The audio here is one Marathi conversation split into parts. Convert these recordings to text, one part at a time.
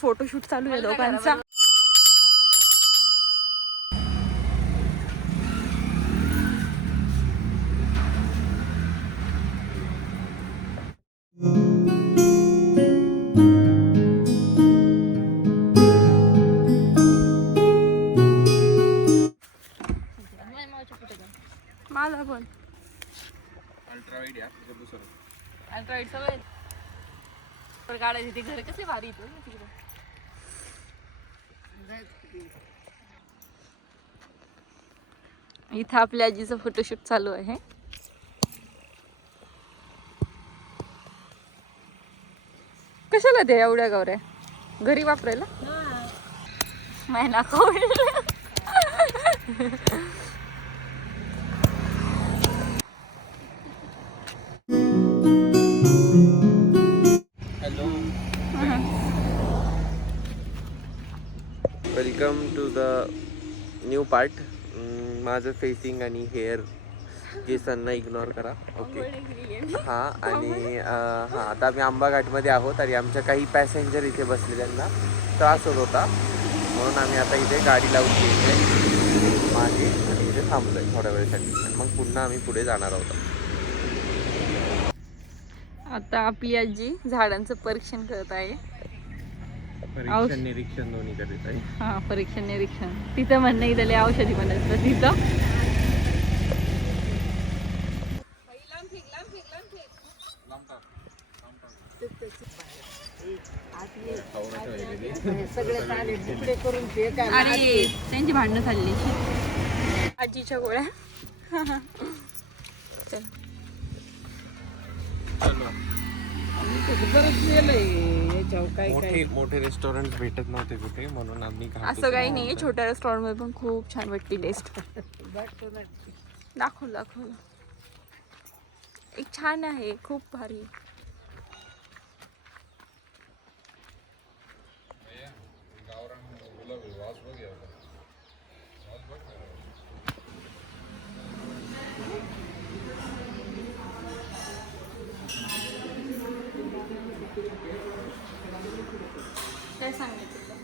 फोटोशूट चालू आहे दोघांचा. माझा पण अल्ट्रावाईड या अल्ट्रावाईड सवय पण काढायची. ते घर कसे भारी येतो इथं आपल्या आजीचं फोटोशूट चालू आहे. कशाला ते एवढ्या गौऱ्या घरी वापरायला? महिना खाऊ. Welcome to the new part. माझं फेसिंग आणि हेअर केसांना इग्नोर करा. ओके हां. आणि हां, आता आम्ही आंबाघाटमध्ये आहोत आणि आमच्या काही पॅसेंजर इथे बसले, त्यांना त्रास होत होता म्हणून आम्ही आता इथे गाडी लावून घेतली आहे मागे आणि इथे थांबलो आहे थोड्या वेळेसाठी. आणि मग पुन्हा आम्ही पुढे जाणार आहोत. आता आपली आजी झाडांचं परीक्षण करत आहे. परीक्षण निरीक्षण दोन्ही करीत आहे. हा, परीक्षण निरीक्षण. तिथं म्हणणं इथले औषधी म्हणायचं तिथं. अरे त्यांची भांडणं चालली आजीच्या गोळ्या. मोठे रेस्टॉरंट भेटत नव्हते कुठे म्हणून आम्ही असं काही नाही. छोट्या रेस्टॉरंट मध्ये पण खूप छान वाटते टेस्ट. दाखवलं एक छान आहे, खूप भारी. काय सांगायचं?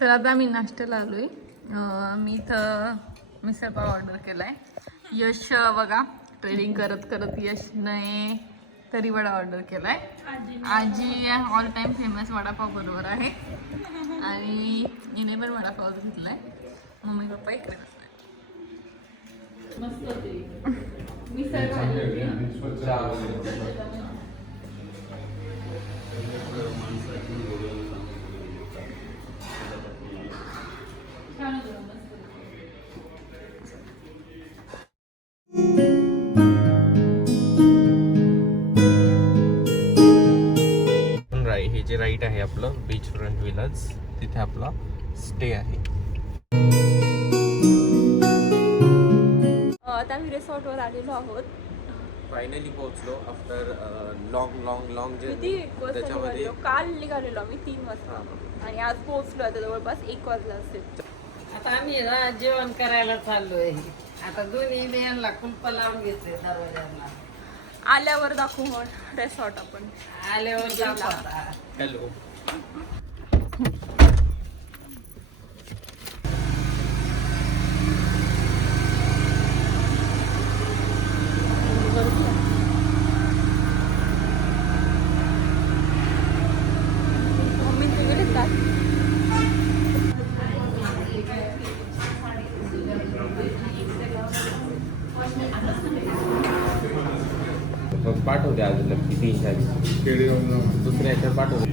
तर आता आम्ही नाश्त्याला आलोय. मी इथं मिसळपाव ऑर्डर केलाय. यश बघा ट्रेडिंग करत करत यशने तरी वडा ऑर्डर केलाय. आजी ऑल टाइम फेमस वडापाव बरोबर आहे आणि हिने पण वडापाव घेतलाय. मम्मी पप्पा इकडे बसलाय. मस्त मिसळ हे जे राईट आहे आपलं बीच फ्रंट विलाज, तिथे आपला स्टे आहे. आता आम्ही रिसॉर्टवर आलेलो आहोत. फायनली पोहोचलो आफ्टर लॉंग किती त्याच्यामध्ये काल निघालेलो आम्ही 3 वाजता आणि आज पोहोचलो आता जवळपास 1 वाजला असेल. आता आम्ही जेवण करायला चाललोय. आता दोन्ही बियांना कुलप लावून घेतले दरवाजाला. आल्यावर दाखवू रेसॉर्ट आपण आल्यावर जाऊ. हॅलो. मम्मी तिकडे पाठवते आज नक्की 3 दुसऱ्या याच्यावर पाठवते.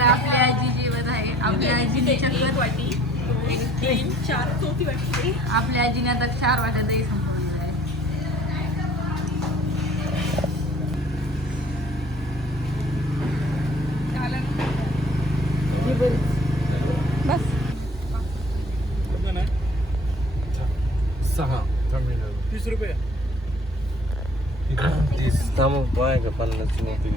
आपली आजी जेवत आहे. आपल्या आजीने चक्कर वाटी 3, 4 चौथी वाटी. आपल्या आजीने आता 4 वाट्या दही संपवलेलं आहे. बस 6 30 रुपये. 30 थांब बाय का 50 नव्हती.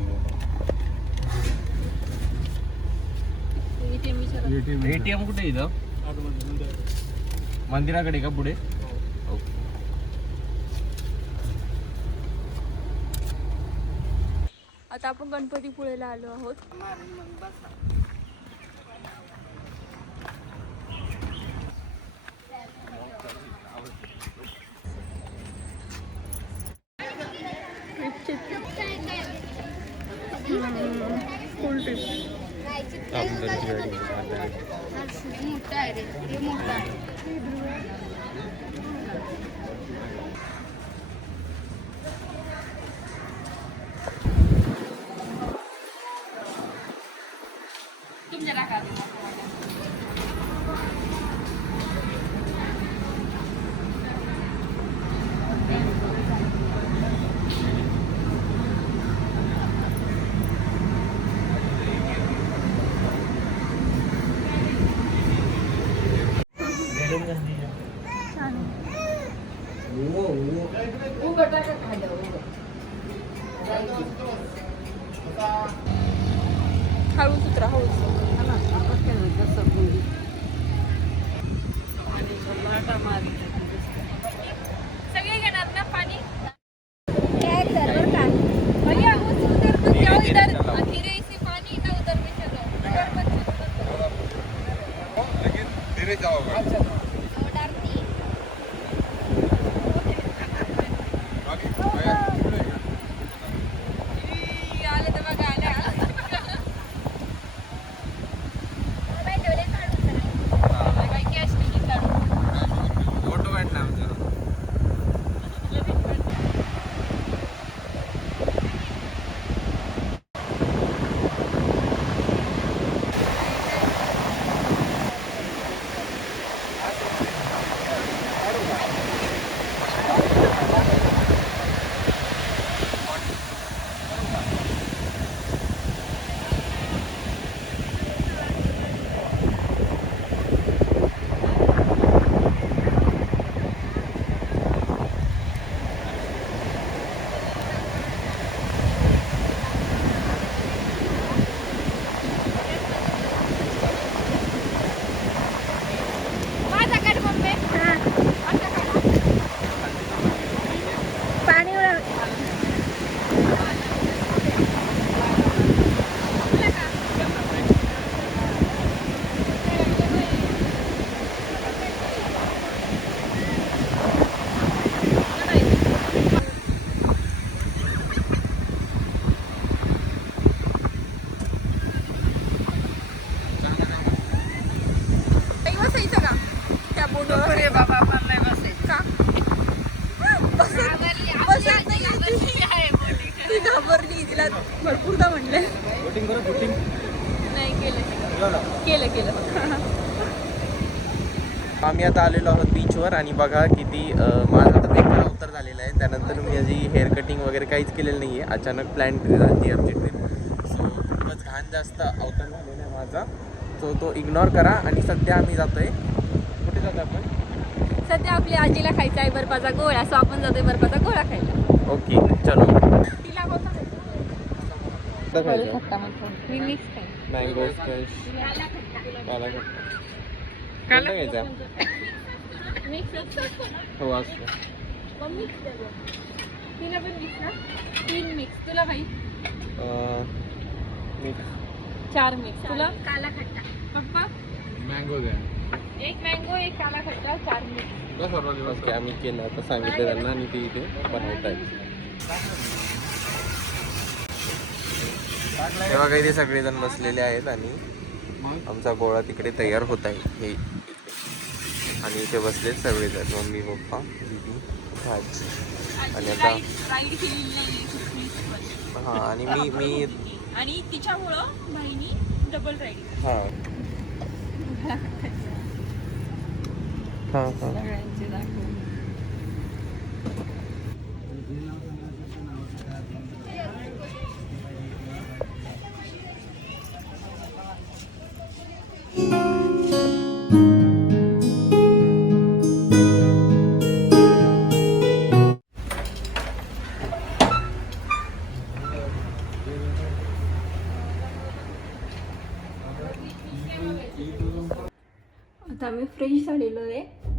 ATM कुठे इथं मंदिराकडे का पुढे? ओके. आता आपण गणपतीपुळेला आलो आहोत. फुल ट्रिप. मोठा आहे रे, हे मोठा आहे. हळूच उतरा, हळूच. सगळे घेणार ना पाणी. भैया उधर मत जाओ, इधर धीरे से पानी ना उधर में चलो, उधर मत लेकिन धीरे जाओगा. आले तर बघा आले. फोटो काढला आमचा. भरपूरदा म्हणले नाही केलं. आम्ही आता आलेलो आहोत बीचवर आणि बघा किती माझा तर पेपर अवतर झालेला आहे. त्यानंतर मी माझी हेअर कटिंग वगैरे काहीच केलेलं नाही आहे. अचानक प्लॅन झाली आमची ट्रिप. सो खूपच घाण जास्त अवतर झालेला आहे माझा. सो तो इग्नोर करा. आणि सध्या आम्ही जातोय, कुठे जातो आपण? सध्या आपल्या आजीला खायचा आहे बर्फाचा गोळा, सो आपण जातोय बर्फाचा गोळा खायला. ओके चलो. तिला कोणता खट्टा मस्त मी मिक्स खाईन. मँगो स्क्वॅश, काला खट्टा घ्यायचा. मिक्स हो असतो. मिक्स तिला पण मिक्स ना, 3 मिक्स. तुला भाई मिक्स 4 मिक्स. तुला काला खट्टा. पप्पा मँगो घ्या. 1 मँगो 1 काला खट्टा 4 मिक्स. ओके आम्ही केलं आता सांगितलं त्यांना आणि ते इथे बनवत आहेत. तेव्हा काही ते सगळेजण बसलेले आहेत आणि आमचा गोळा तिकडे तयार होत आहे. हे आणि इथे बसलेत सगळेजण, मम्मी पप्पा दीदी भाजी. आणि आता हां आणि मी आणि तिच्यामुळं बहिणी डबल राईडिंग. हां हां हां सगळ्यांचे दाखव.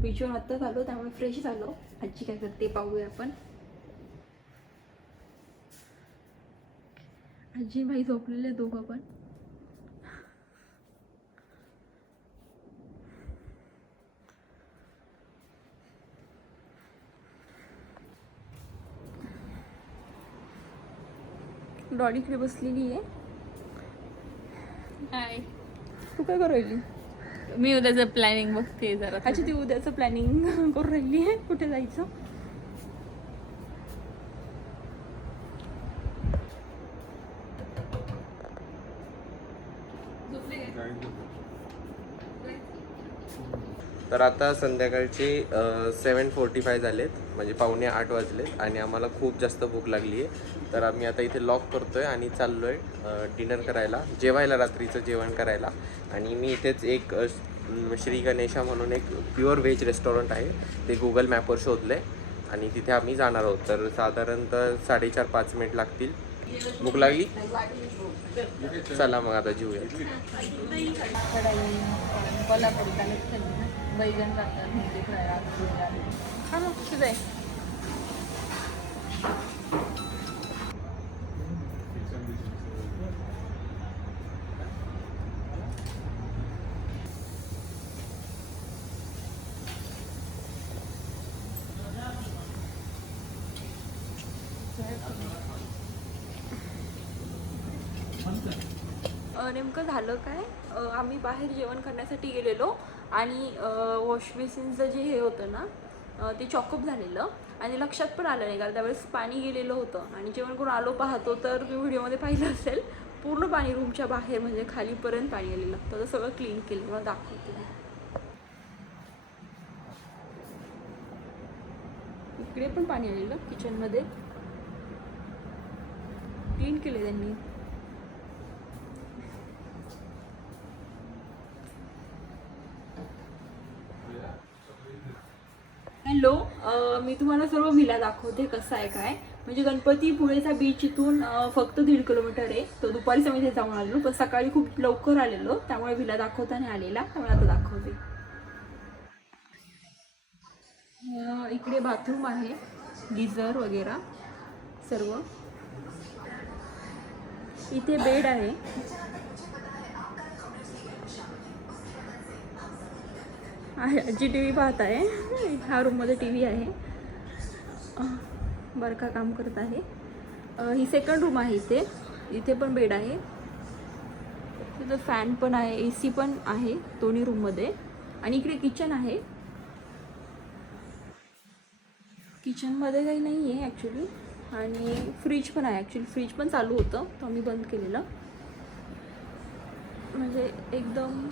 बीचवर आत्ताच आलो त्यामुळे फ्रेश झालो. आजी काय करते पाहूया आपण. आजी बाई झोपलेले दोघं पण. डॉलीकडे बसलेली आहे. हाय, तू काय करू राहिली? मी उद्याचं प्लॅनिंग बघते जरा. अच्छा, ती उद्याचं प्लॅनिंग करू राहिली आहे कुठे जायचं. तर आता संध्याकाळचे 7:45 झालेत, म्हणजे 7:45 वाजलेत आणि आम्हाला खूप जास्त भूक लागली आहे. तर आम्ही आता इथे लॉक करतोय आणि चाललो आहे डिनर करायला, जेवायला, रात्रीचं जेवण करायला. आणि मी इथेच एक श्री गणेशा म्हणून एक प्युअर व्हेज रेस्टॉरंट आहे, ते गुगल मॅपवर शोधलं आहे आणि तिथे आम्ही जाणार आहोत. तर साधारणतः 4:30-5 मिनिट लागतील. भूक लागली? चला मग आता जेऊया. बैगन टाकतात म्हणजे हा मग शिजाय. नेमकं झालं काय, आम्ही बाहेर जेवण करण्यासाठी गेलेलो आणि वॉश बेसिनचं जे हे होतं ना ते चॉकअप झालेलं आणि लक्षात पण आलं नाही, कारण त्यावेळेस पाणी गेलेलं होतं. आणि जेवण करून आलो पाहतो तर तुम्ही व्हिडिओमध्ये पाहिलं असेल, पूर्ण पाणी रूमच्या बाहेर म्हणजे खालीपर्यंत पाणी गेलेलं. तर सगळं क्लीन केलं, मला दाखवते. इकडे पण पाणी आलेलं किचनमध्ये, क्लीन केले त्यांनी. हॅलो, मी तुम्हाला सर्व व्हिला दाखवते कसं आहे काय. म्हणजे गणपतीपुळेचा बीच इथून फक्त 1.5 किलोमीटर आहे. तो दुपारीच आम्ही तिथे जाऊन आलेलो, पण सकाळी खूप लवकर आलेलो त्यामुळे व्हिला दाखवता नाही आलेला, त्यामुळे आता दाखवते. इकडे बाथरूम आहे, गिझर वगैरे सर्व. इथे बेड आहे. आजी टी व्ही पाहत आहे. ह्या रूममध्ये टी व्ही आहे. बरका काम करत आहे. ही सेकंड रूम आहे. इथे पण बेड आहे. तिथं फॅन पण आहे, AC पण आहे दोन्ही रूममध्ये. आणि इकडे किचन आहे. किचनमध्ये काही नाही आहे ॲक्च्युली. आणि फ्रीज पण आहे. ॲक्च्युली फ्रीज पण चालू होतं, तो आम्ही बंद केलेलं. म्हणजे एकदम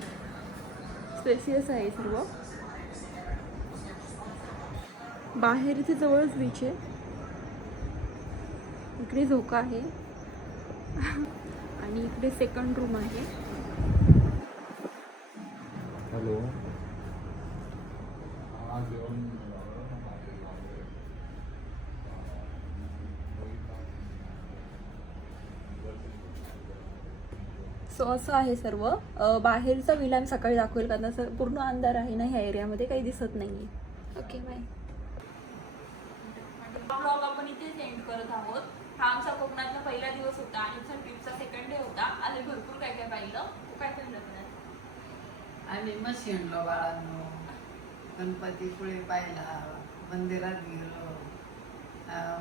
स्पेसियस आहे सर्व. बाहेर इथे जवळच बीच आहे. इकडे झोका आहे आणि इकडे सेकंड रूम आहे. हॅलो, सो असं आहे सर्व. बाहेरचा व्हिला आम्ही सकाळी दाखवेल, कारण असं पूर्ण अंधार आहे ना ह्या एरियामध्ये, काही दिसत नाही आहे. Okay, bye. ब्लॉग आपण इथेच एंड करत आहोत. हा आमचा कोकणातला पहिला दिवस होता आणि आमचा ट्रिपचा सेकंड डे होता. आणि भरपूर काय काय पाहिलं. तू काय पाहिलं पण? आम्ही मस्त हिंडलो बाळांनो. गणपतीपुळे पाहिला, मंदिरात गेलो,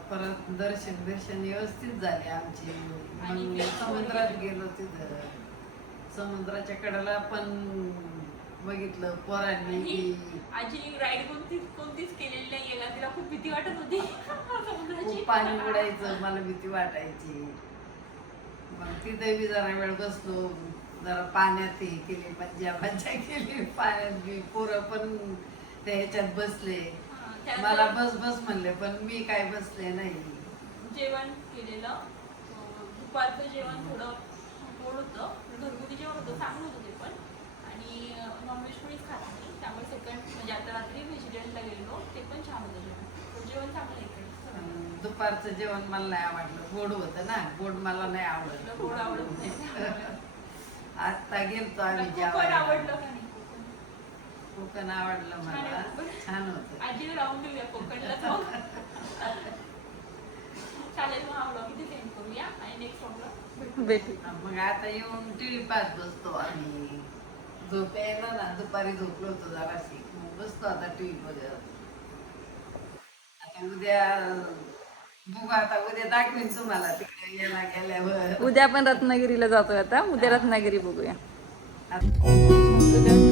परत दर्शन व्यवस्थित झाले आमची. मग समुद्रात गेलो, तिथं समुद्राच्या कडेला पण बघितलं पोरांनी. आजी राईड कोणतीच केलेली नाही आहे, तिला खूप भीती वाटत होती समुद्राची. खूप पाणी उडायचं, मला भीती वाटायची. मग तिथे बी जरा वेळ बसलो, जरा पाण्यात हे केली, मज्जा केली पाण्यात बी. पोरं पण त्या ह्याच्यात बसले, मला बस म्हणले, पण मी काय बसले नाही. जेवण केलेलं, दुपारचं जेवण थोडं गोड होतं, घरगुती जेवण होतं, चांगलं होतं ते पण. आणि नॉनव्हेज कोणीच खात नाही, त्यामुळे सेकंड म्हणजे आता रात्री व्हेजिटेरियनला गेलो, ते पण छान होतं जेवण. जेवण चांगलं आहे इकडे. दुपारचं जेवण मला नाही आवडलं, गोड होतं ना, गोड मला नाही आवडलं. गोड आवडत नाही. आता गेलतो आम्ही कोकण आवडलं का नाही? खूप कोकण आवडलं मला, छान होतं. आजीला राहून घेऊया कोकणला जाऊ. चालेल मग हा vlog इथे सेंड करूया आणि नेक्स्ट व्लॉगला भेटू. मग आता येऊन टीव्ही पाहत बसतो आम्ही. झोप यायला ना, दुपारी झोपलो होतो जराशी, मग बसतो आता टीव्ही बघत. आता उद्या बघू, आता उद्या दाखवीन तुम्हाला तिकडे गेला गेल्यावर. उद्या आपण रत्नागिरीला जातोय. आता उद्या रत्नागिरी बघूया. आता